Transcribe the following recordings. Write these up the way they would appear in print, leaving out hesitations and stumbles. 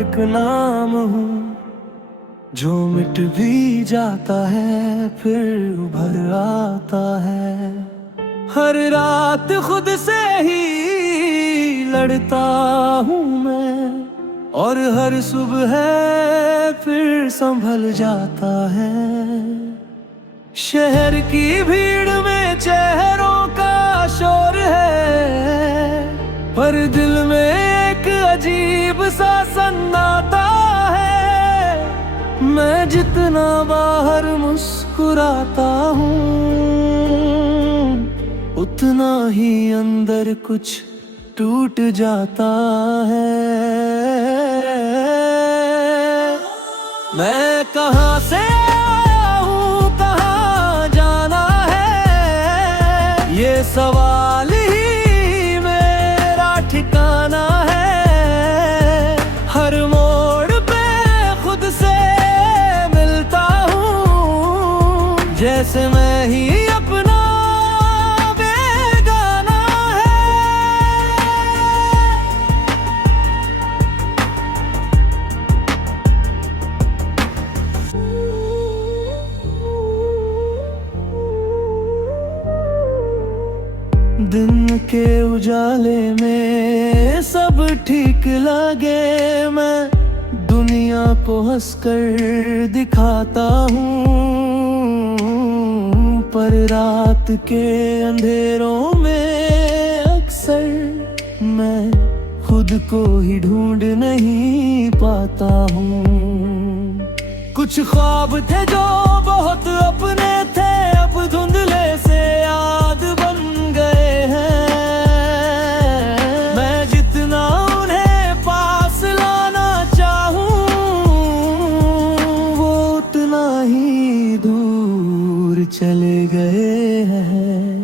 एक नाम हूँ जो मिट भी जाता है फिर उभर आता है। हर रात खुद से ही लड़ता हूँ मैं, और हर सुबह फिर संभल जाता है। शहर की भीड़ में चेहरों का शोर है, पर दिल में एक अजीब सा सन्नाटा है। मैं जितना बाहर मुस्कुराता हूँ, उतना ही अंदर कुछ टूट जाता है। मैं कहाँ से आया हूँ, कहाँ जाना है, ये सवाल ही मेरा ठिकाना है। हर मोड़ पे खुद से मिलता हूँ, जैसे मैं ही अपना बेगाना है। दिन के उजाले में सब ठीक लगे, मैं दुनिया को हंसकर दिखाता हूँ। पर रात के अंधेरों में अक्सर मैं खुद को ही ढूंढ नहीं पाता हूँ। कुछ ख्वाब थे जो बहुत अपने थे, अब धुंधले से याद बन गए हैं। मैं जितना उन्हें पास लाना चाहूँ, वो उतना ही दूर चले गए हैं।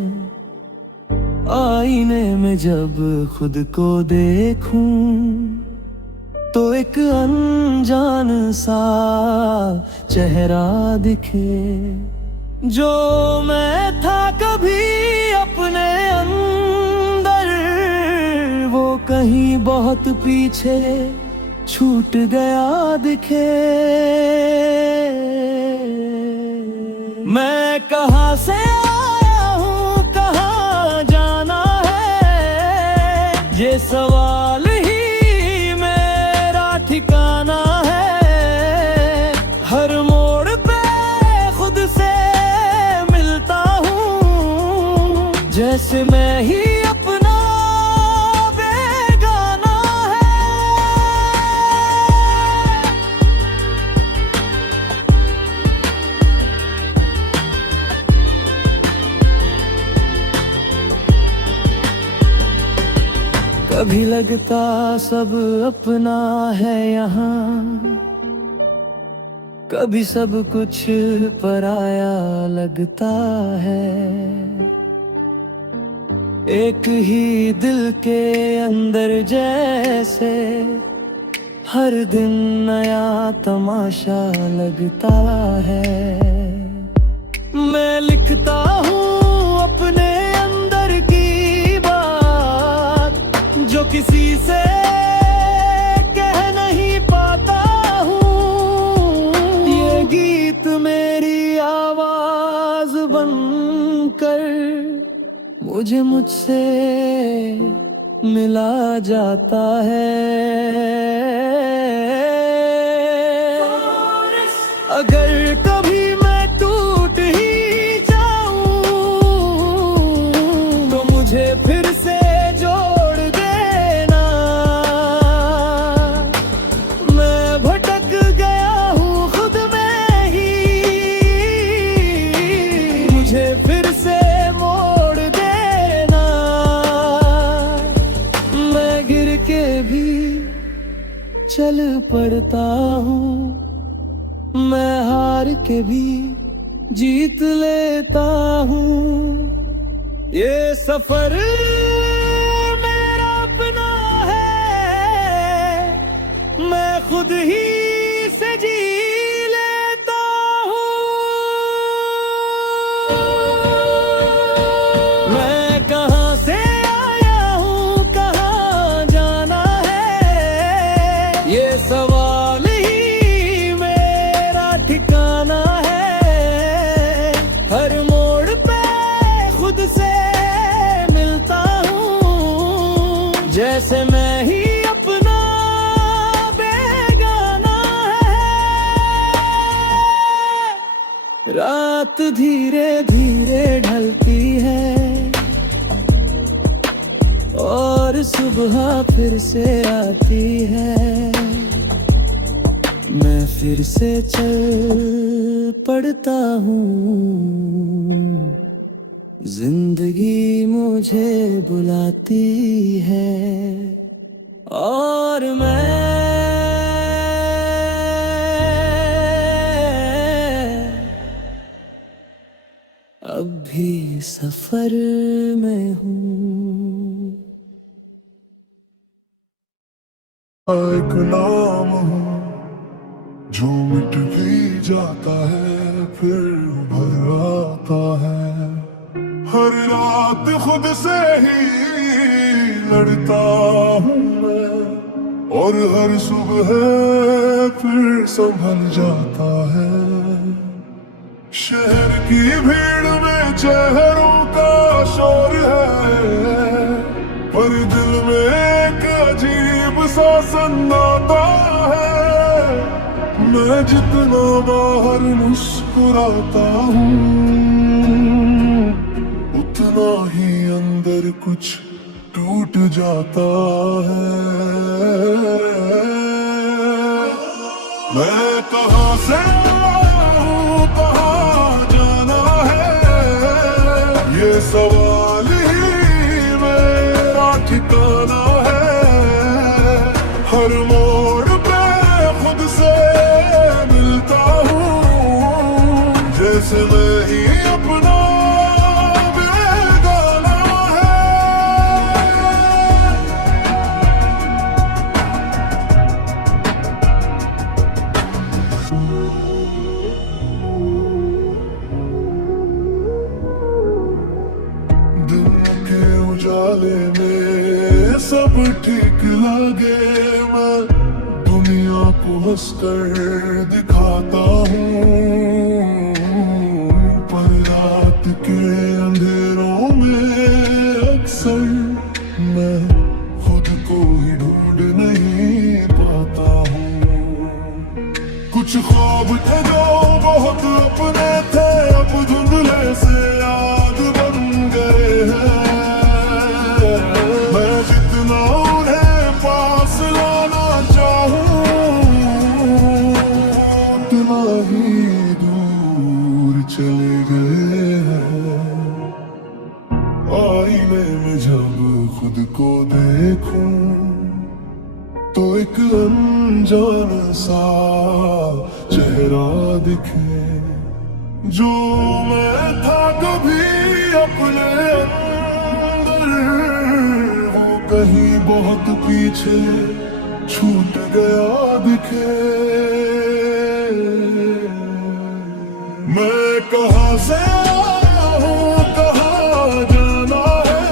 आईने में जब खुद को देखूं, तो एक अनजान सा चेहरा दिखे। जो मैं था कभी अपने अंदर, वो कहीं बहुत पीछे छूट गया दिखे। मैं कहाँ से आया हूँ, कहाँ जाना है, ये सवाल ही मेरा ठिकाना है। हर मोड़ पे खुद से मिलता हूँ, जैसे मैं ही अपना बेगाना है। कभी लगता सब अपना है यहाँ, कभी सब कुछ पराया लगता है। एक ही दिल के अंदर जैसे हर दिन नया तमाशा लगता है। मैं लिखता हूँ अपने अंदर की बात, जो किसी से कह नहीं पाता हूँ। ये गीत मेरी आवाज बनकर मुझे मुझसे मिला जाता है। अगर कभी मैं टूट ही जाऊं, तो मुझे फिर से जोड़ देना। मैं भटक गया हूँ खुद में ही, मुझे फिर से मोड़ देना। मैं गिर के भी चल पड़ता हूँ, मैं हार के भी जीत लेता हूँ। ये सफर मेरा अपना है, मैं खुद ही से जी लेता हूँ। मैं कहाँ से आया हूँ, कहाँ जाना है, ये सवाल ही मेरा ठिकाना है। हर मोड़ पे खुद से मिलता हूँ, जैसे मैं ही अपना बेगाना है। रात धीरे धीरे ढलती है और सुबह फिर से आती है। मैं फिर से चल पड़ता हूँ, जिंदगी मुझे बुलाती है और मैं अब भी सफर में हूँ। एक नाम हूँ जो मिट भी जाता है फिर उभर आता है। हर रात खुद से ही लड़ता हूँ मैं, और हर सुबह फिर संभल जाता है। शहर की भीड़ में चेहरों का शोर है, पर दिल में एक अजीब सा सन्नाटा है। मैं जितना बाहर मुस्कुराता हूँ, उतना ही अंदर कुछ टूट जाता है। मैं कहाँ से आया हूँ, कहाँ जाना है, ये सवाल ही मेरा ठिकाना है। हर मोड़ पे खुद से मिलता हूँ, जैसे मैं ही अपना बेगाना है। दिन के उजाले में सब ठीक लगे, मैं दुनिया को हंसकर दिखाता हूँ। पर रात के अंधेरों में अक्सर मैं खुद को ही ढूंढ नहीं पाता हूँ। कुछ ख्वाब थे जो बहुत अपने थे, अब धुंधले से याद बन गए हैं। मैं जितना उन्हें पास लाना चाहूं, उतना ही दूर चले गए हैं। आईने में जब खुद को देखूं, तो एक अनजान सा चेहरा दिखे। जो मैं था कभी अपने अंदर, वो कहीं बहुत पीछे छूट गया दिखे। मैं कहाँ से आया हूँ, कहाँ जाना है,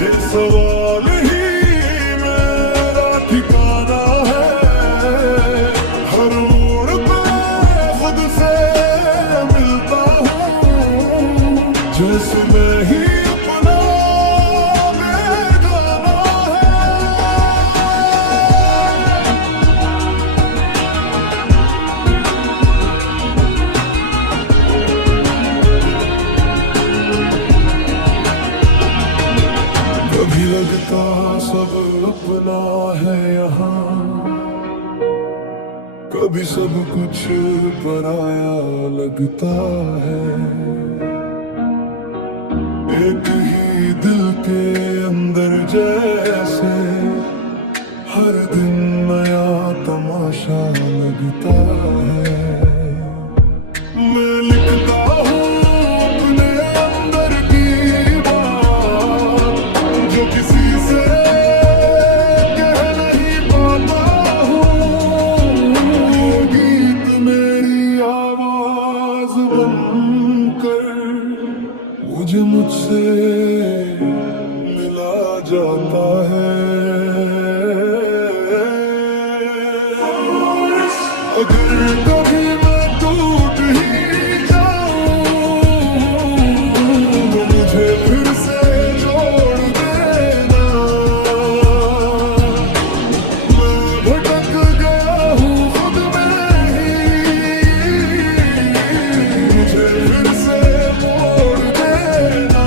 ये सवाल ही मेरा ठिकाना है। हर मोड़ पे खुद से मिलता हूँ, जैसे मैं ही अपना बेगाना है। कभी लगता सब अपना है यहाँ, कभी सब कुछ पराया लगता है। एक ही दिल के अंदर जैसे हर दिन नया तमाशा लगता है। मैं लिखता हूँ अपने अंदर की बात, जो किसी से कह नहीं पाता हूँ। गीत मेरी आवाज बनकर मुझे मुझसे मिला जाता है। अगर कभी मैं टूट ही जाऊं तो मुझे फिर से जोड़ देना। मैं भटक गया हूँ खुद में ही, मुझे फिर से मोड़ देना।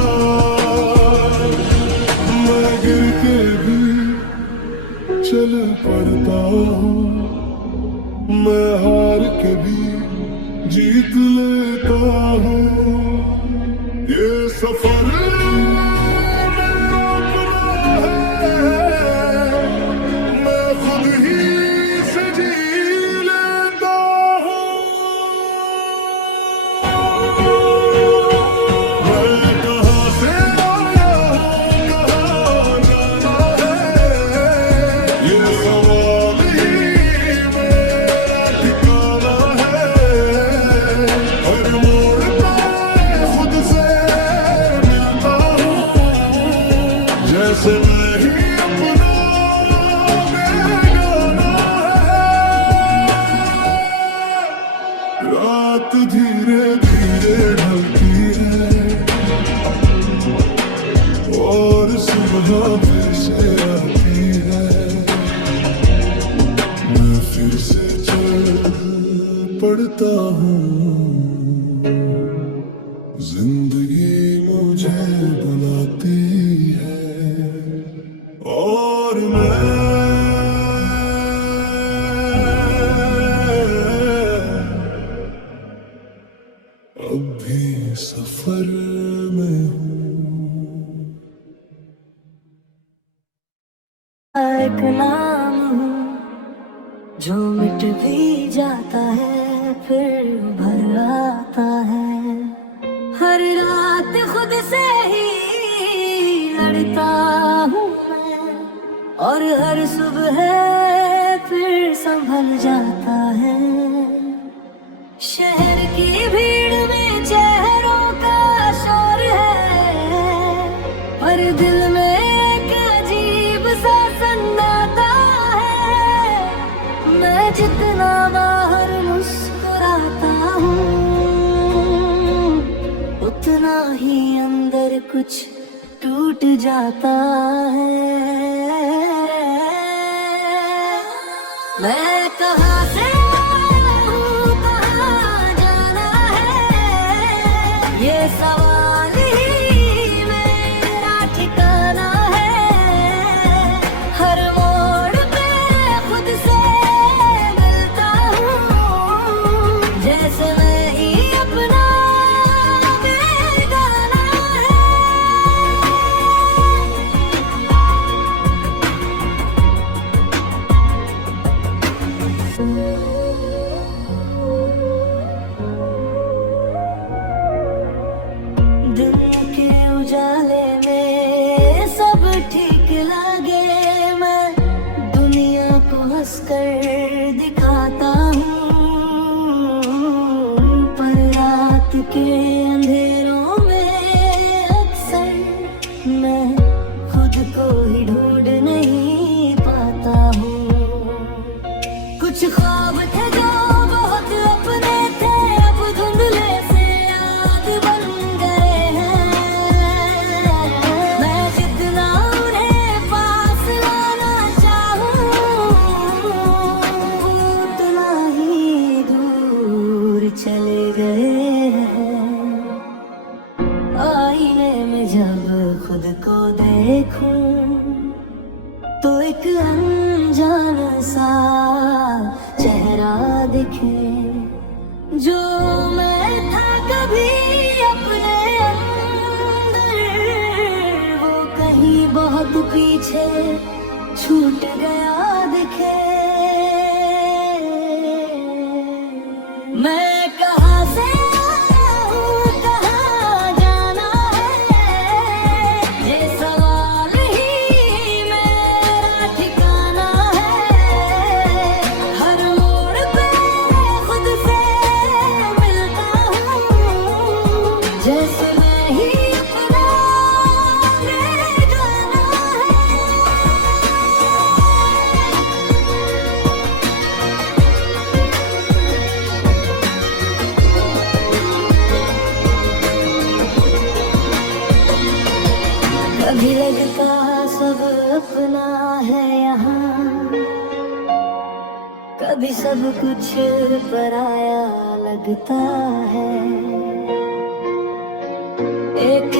मैं गिर के भी चल पड़ता हूँ, मैं हार के भी जीत लेता हूँ। ये सफर मेरा अपना है, मैं खुद ही से जी लेता हूँ। मैं कहाँ से आया हूँ, कहाँ जाना है, ये सवाल ही मेरा ठिकाना है। हर मोड़ पे खुद से मिलता हूँ, जैसे मैं ही अपना बेगाना है। रात धीरे धीरे ढलती है और सुबह फिर से आती है। मैं फिर से चल पड़ता हूँ, जिंदगी मुझे बुलाती है और मैं अब भी सफर में हूँ। एक नाम हूँ जो मिट भी जाता है फिर उभर आता है। हर रात खुद से ही लड़ता हूँ मैं, और हर सुबह फिर संभल जाता है। शहर की भीड़ में चेहरों का शोर है, पर दिल में एक अजीब सा सन्नाटा है। मैं जितना बाहर मुस्कुराता हूँ, उतना ही अंदर कुछ टूट जाता है। मैं कहाँ से आया हूँ, कहाँ जाना है, ये सवाल ही मेरा ठिकाना है। हर मोड़ पे खुद से मिलता हूँ, जैसे मैं ही अपना बेगाना है। दिन के उजाले में सब ठीक लगे, मैं दुनिया को हंसकर दिखाता हूँ, पर रात के अंधेरों में अक्सर मैं खुद को ही ढूंढ नहीं पाता हूँ। कुछ ख्वाब थे जो बहुत अपने थे, अब धुंधले से याद बन गए हैं। मैं जितना उन्हें पास लाना चाहूँ, उतना ही दूर चले गए हैं। आईने में जब खुद को देखूं तो एक अनजान सा चेहरा दिखे, जो मैं था कभी अपने अंदर, वो कहीं बहुत पीछे छूट गया दिखे। मैं कहाँ से आया हूँ, कहाँ जाना है, ये सवाल ही मेरा ठिकाना है। हर मोड़ पे खुद से मिलता हूँ, जैसे मैं ही अपना बेगाना है। कभी सब कुछ पराया लगता है। एक